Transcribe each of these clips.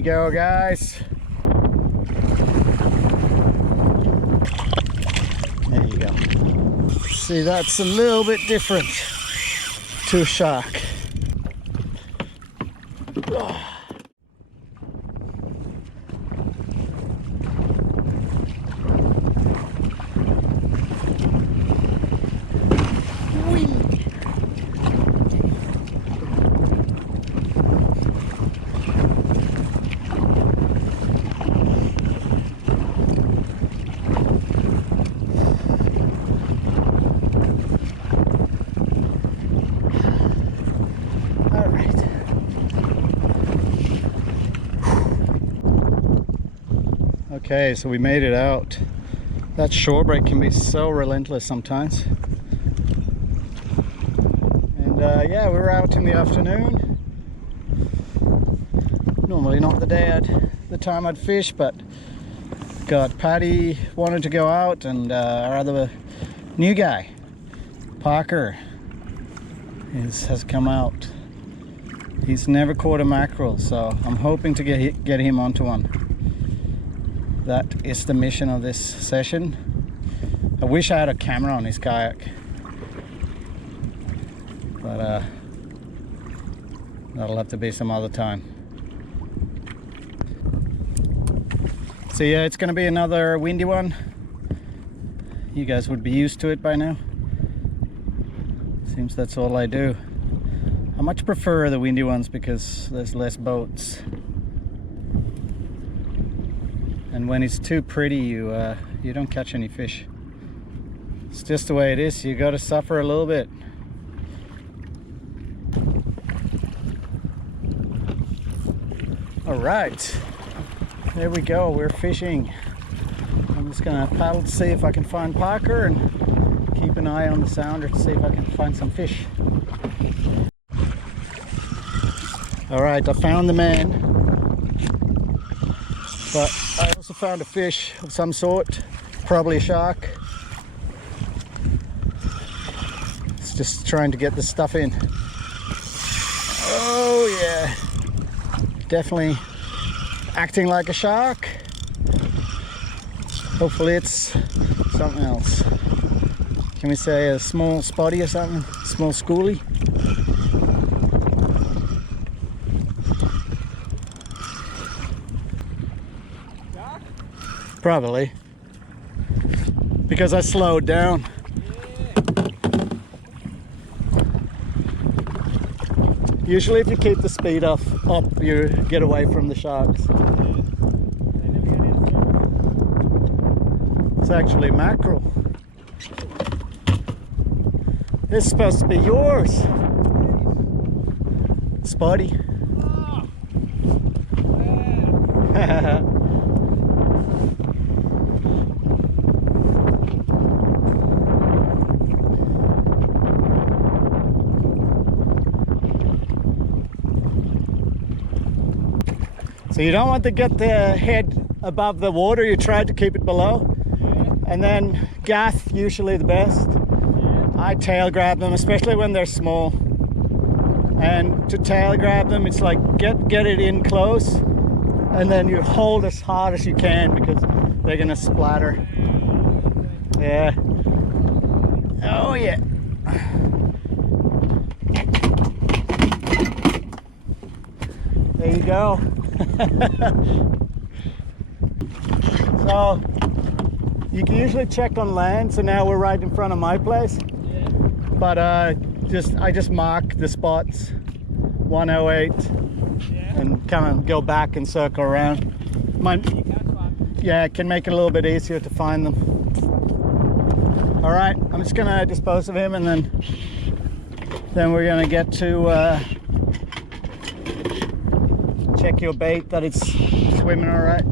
you go, guys. There you go. See, that's a little bit different to a shark. Okay, so we made it out. That shore break can be so relentless sometimes. And yeah, we were out in the afternoon. Normally not the time I'd fish, but got Paddy wanted to go out, and our other new guy, Parker, has come out. He's never caught a mackerel, so I'm hoping to get him onto one. That is the mission of this session. I wish I had a camera on his kayak, but that'll have to be some other time. So yeah, it's gonna be another windy one. You guys would be used to it by now. Seems that's all I do. I much prefer the windy ones because there's less boats. And when it's too pretty, you don't catch any fish. It's just the way it is. You got to suffer a little bit. All right, there we go. We're fishing. I'm just gonna paddle to see if I can find Parker and keep an eye on the sounder to see if I can find some fish. All right, I found the man, but I also found a fish of some sort, probably a shark. It's just trying to get the stuff in. Oh yeah, definitely acting like a shark. Hopefully it's something else. Can we say a small spotty or something? Small schoolie? Probably. Because I slowed down. Usually if you keep the speed up, you get away from the sharks. It's actually mackerel. This is supposed to be yours. Spotty. Oh. So you don't want to get the head above the water, you try to keep it below. And then gaff, usually the best. I tail grab them, especially when they're small. And to tail grab them, it's like get it in close, and then you hold as hard as you can because they're gonna splatter. Yeah. Oh yeah. There you go. So you can usually check on land. So now we're right in front of my place. Yeah. But I just mark the spots 108, yeah, and kind of go back and circle around. Yeah, it can make it a little bit easier to find them. All right, I'm just gonna dispose of him, and then we're gonna get to check your bait that it's swimming all right.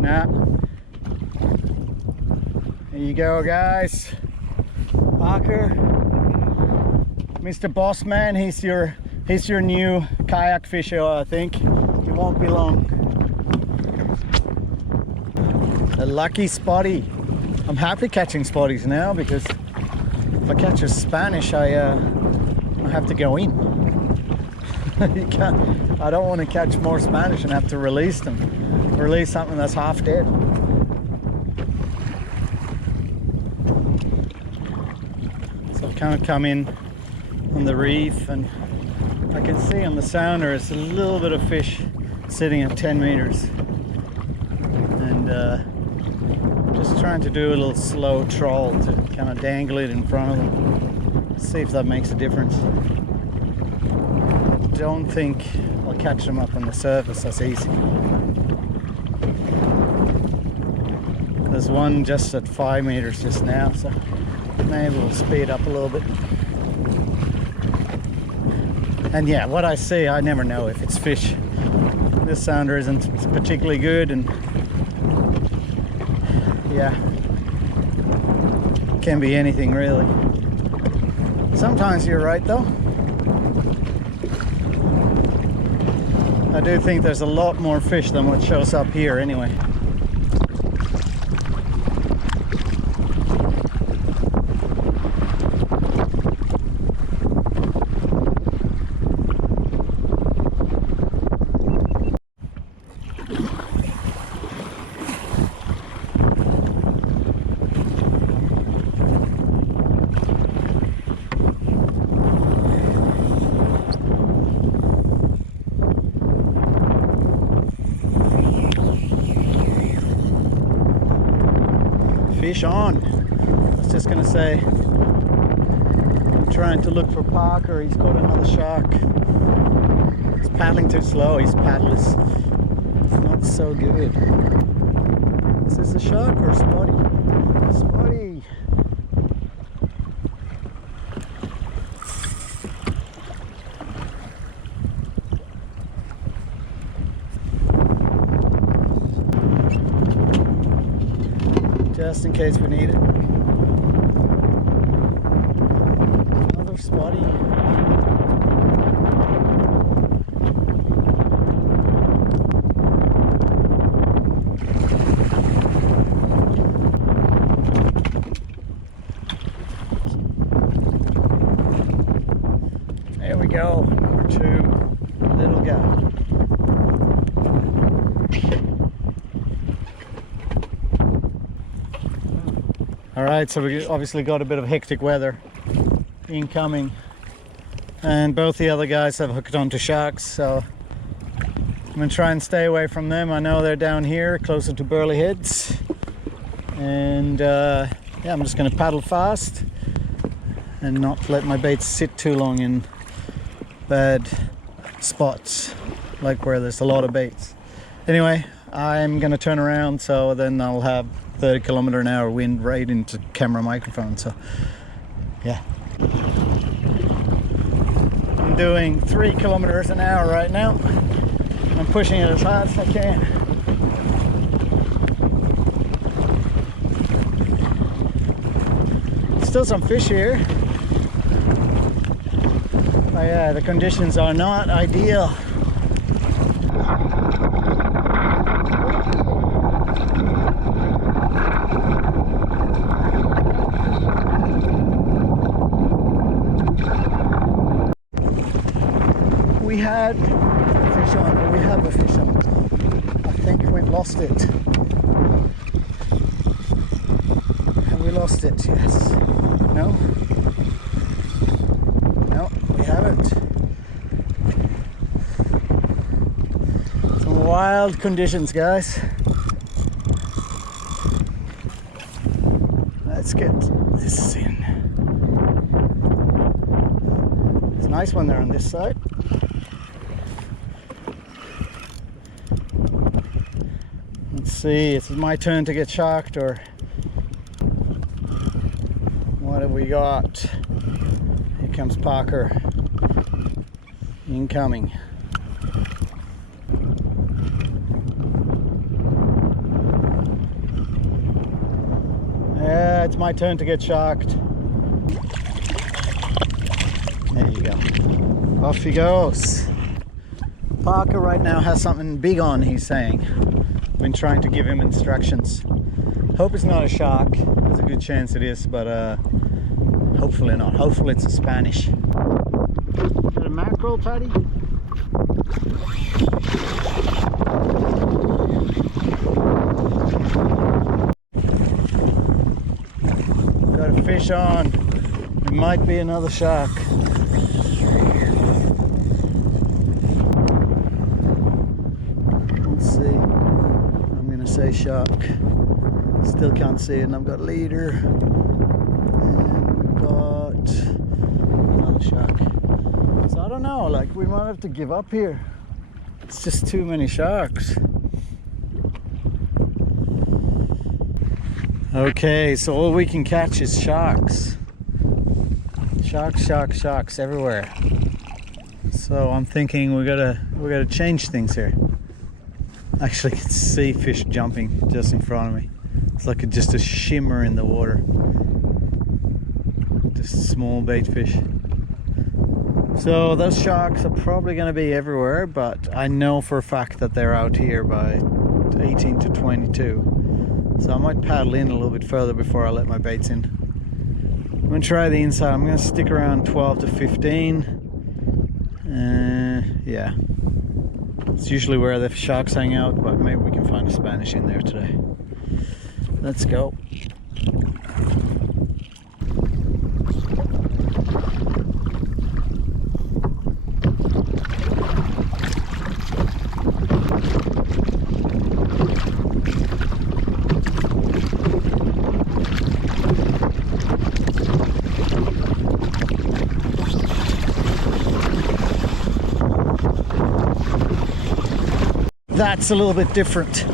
Nah. There you go, guys. Parker, Mr. Bossman, he's your new kayak fisher, I think. It won't be long. A lucky spotty. I'm happy catching spotties now because if I catch a Spanish, I have to go in. You can't. I don't want to catch more Spanish and have to release them. Release something that's half dead. So I've kind of come in on the reef, and I can see on the sounder it's a little bit of fish sitting at 10 meters. And just trying to do a little slow trawl to kind of dangle it in front of them. See if that makes a difference. I don't think I'll catch them up on the surface, that's easy. There's one just at 5 meters just now, so maybe we'll speed up a little bit. And yeah, what I see, I never know if it's fish. This sounder isn't particularly good, and yeah, can be anything really. Sometimes you're right though. I do think there's a lot more fish than what shows up here anyway. Fish on. I was just gonna say, I'm trying to look for Parker. He's caught another shark. He's paddling too slow. His paddle is not so good. Is this a shark or a spotty? Spotty. Just in case we need it. Another spotty. There we go, number 2, little guy. Alright, so we obviously got a bit of hectic weather incoming, and both the other guys have hooked onto sharks, so I'm going to try and stay away from them. I know they're down here closer to Burley Heads, and yeah, I'm just going to paddle fast and not let my baits sit too long in bad spots, like where there's a lot of baits. Anyway, I'm going to turn around, so then I'll have 30km/h wind right into camera microphone. So yeah, I'm doing 3 km/h right now. I'm pushing it as hard as I can. Still some fish here. Oh yeah, the conditions are not ideal. We had fish on, or we have a fish on. I think we've lost it. Have we lost it? Yes. No? No, we haven't. Some wild conditions, guys. Let's get this in. It's nice when they're on this side. Let's see, it's my turn to get sharked, or what have we got? Here comes Parker. Incoming. Yeah, it's my turn to get sharked. There you go. Off he goes. Parker right now has something big on, he's saying. I've been trying to give him instructions. Hope it's not a shark. There's a good chance it is, but hopefully not. Hopefully it's a Spanish. Is that a mackerel, Paddy? Got a fish on. It might be another shark. Let's see. I'm gonna say shark. Still can't see it, and I've got leader. And we've got another shark. So I don't know, like we might have to give up here. It's just too many sharks. Okay, so all we can catch is sharks. Sharks, sharks, sharks everywhere. So I'm thinking we gotta change things here. Actually, I can see fish jumping just in front of me. It's like just a shimmer in the water. Just small bait fish. So those sharks are probably going to be everywhere, but I know for a fact that they're out here by 18 to 22. So I might paddle in a little bit further before I let my baits in. I'm going to try the inside. I'm going to stick around 12 to 15. Yeah. It's usually where the sharks hang out, but maybe we can find a Spanish in there today. Let's go. That's a little bit different.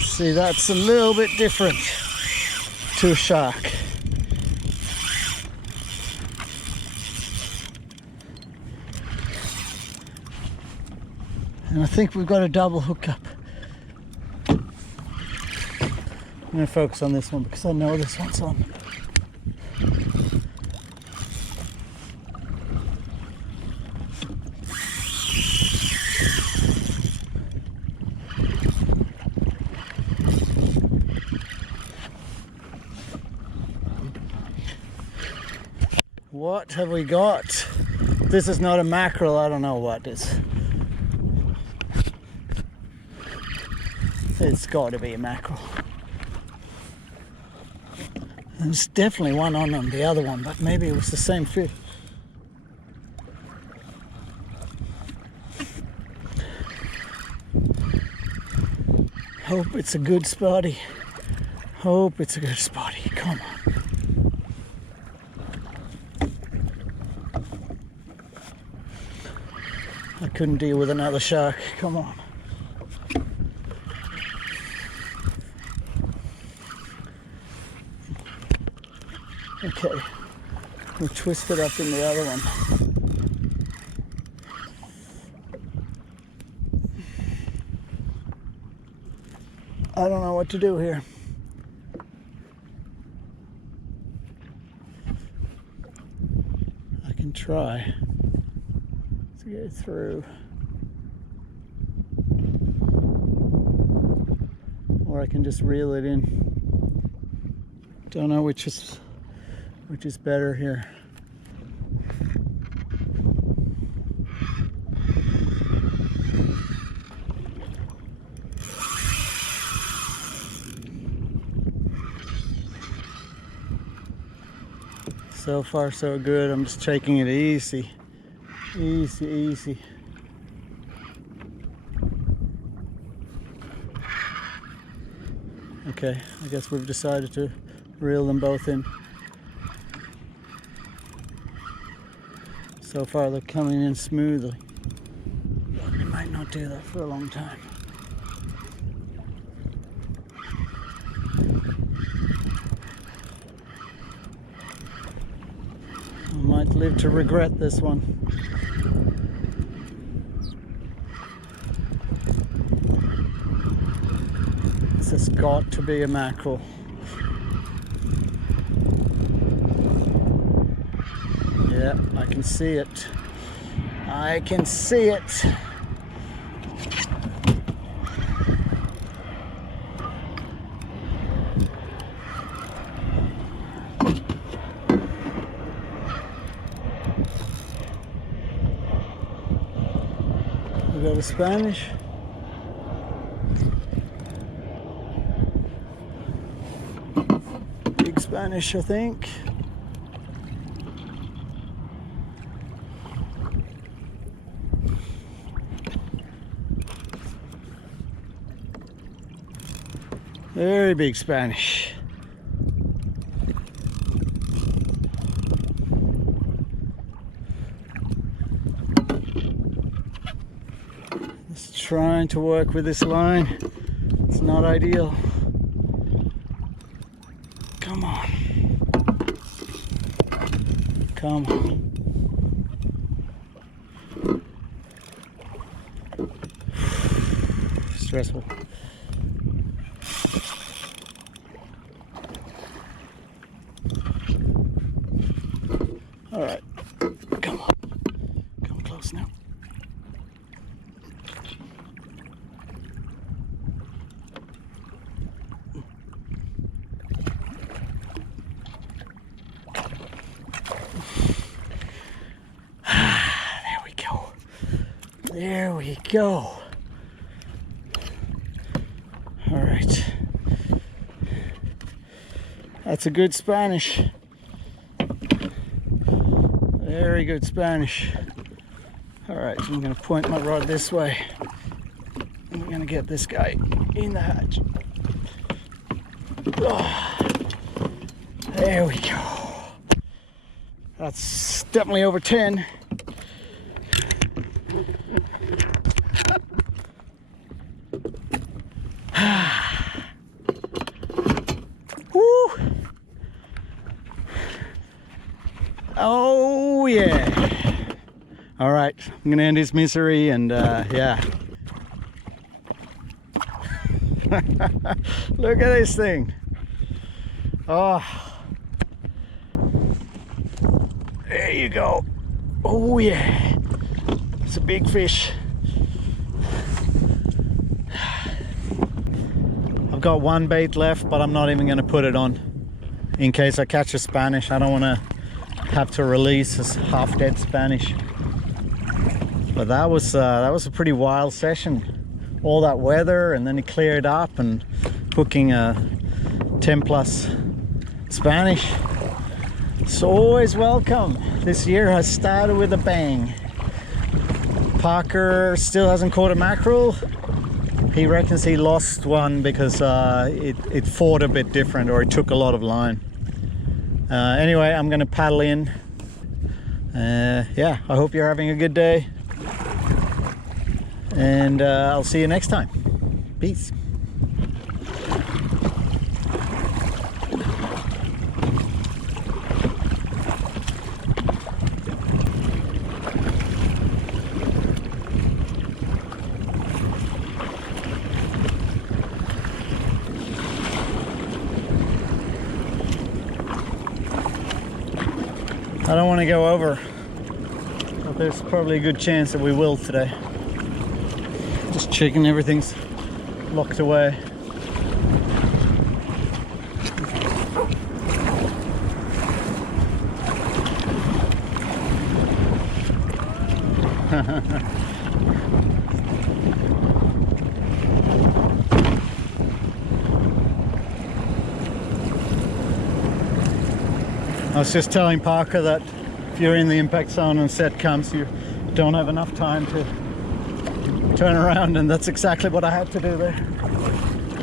See, that's a little bit different to a shark. And I think we've got a double hookup. I'm going to focus on this one because I know this one's on. What have we got? This is not a mackerel, I don't know what it is. It's got to be a mackerel. There's definitely one on the other one, but maybe it was the same fish. Hope it's a good spotty. Hope it's a good spotty. Come on. I couldn't deal with another shark. Come on. Okay, we'll twist it up in the other one. I don't know what to do here. I can try to get through. Or I can just reel it in. Don't know which is better here. So far so good. I'm just taking it easy. Easy, easy. Okay, I guess we've decided to reel them both in. So far they're coming in smoothly. They might not do that for a long time. I might live to regret this one. This has got to be a mackerel. Yeah, I can see it. I can see it. Still got a Spanish. Big Spanish, I think. Very big Spanish. Just trying to work with this line. It's not ideal. Come on. Come on. Stressful. All right, come on, come close now. There we go. There we go. All right. That's a good Spanish. Very good Spanish. All right, so I'm going to point my rod this way. And we're going to get this guy in the hatch. Oh, there we go. That's definitely over 10. Woo! Oh yeah. All right, I'm gonna end his misery and yeah. Look at this thing. Oh, there you go. Oh yeah, it's a big fish. I've got one bait left, but I'm not even gonna put it on in case I catch a Spanish. I don't want to have to release this half dead Spanish. But that was a pretty wild session. All that weather, and then it cleared up, and hooking a 10 plus Spanish. It's always welcome. This year has started with a bang. Parker still hasn't caught a mackerel. He reckons he lost one because it fought a bit different, or it took a lot of line. Anyway, I'm gonna paddle in. Yeah, I hope you're having a good day, and I'll see you next time. Peace. I don't want to go over, but there's probably a good chance that we will today. Just checking everything's locked away. I was just telling Parker that if you're in the impact zone and set comes, you don't have enough time to turn around, and that's exactly what I had to do there.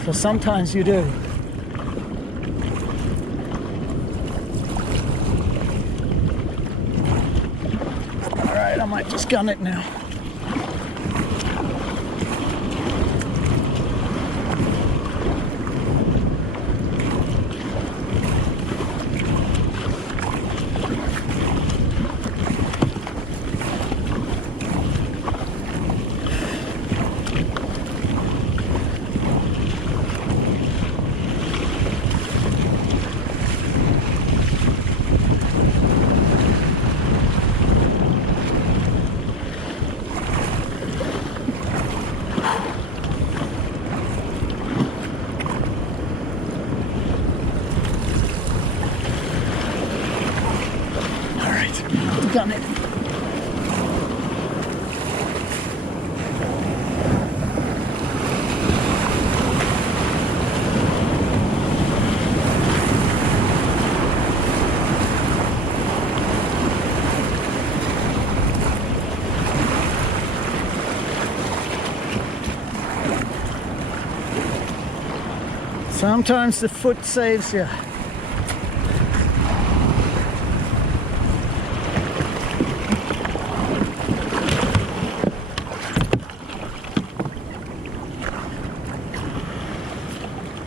So sometimes you do. All right, I might just gun it now. Sometimes the foot saves you.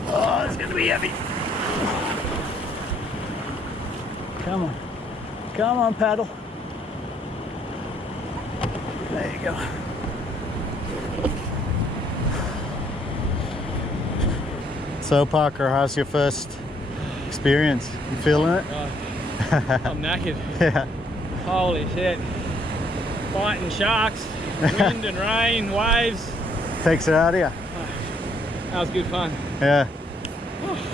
Oh, it's gonna be heavy. Come on. Come on, paddle. There you go. So Parker, how's your first experience? You feeling it? I'm knackered. Yeah. Holy shit. Fighting sharks, wind and rain, waves. Takes it out of you. That was good fun. Yeah.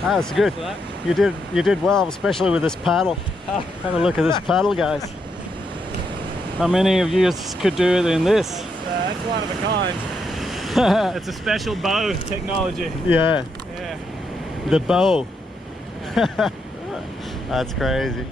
That was good. For that. You did well, especially with this paddle. Have a look at this paddle, guys. How many of you could do it in this? That's one of a kind. It's a special bow technology. Yeah. Yeah. The bow. That's crazy.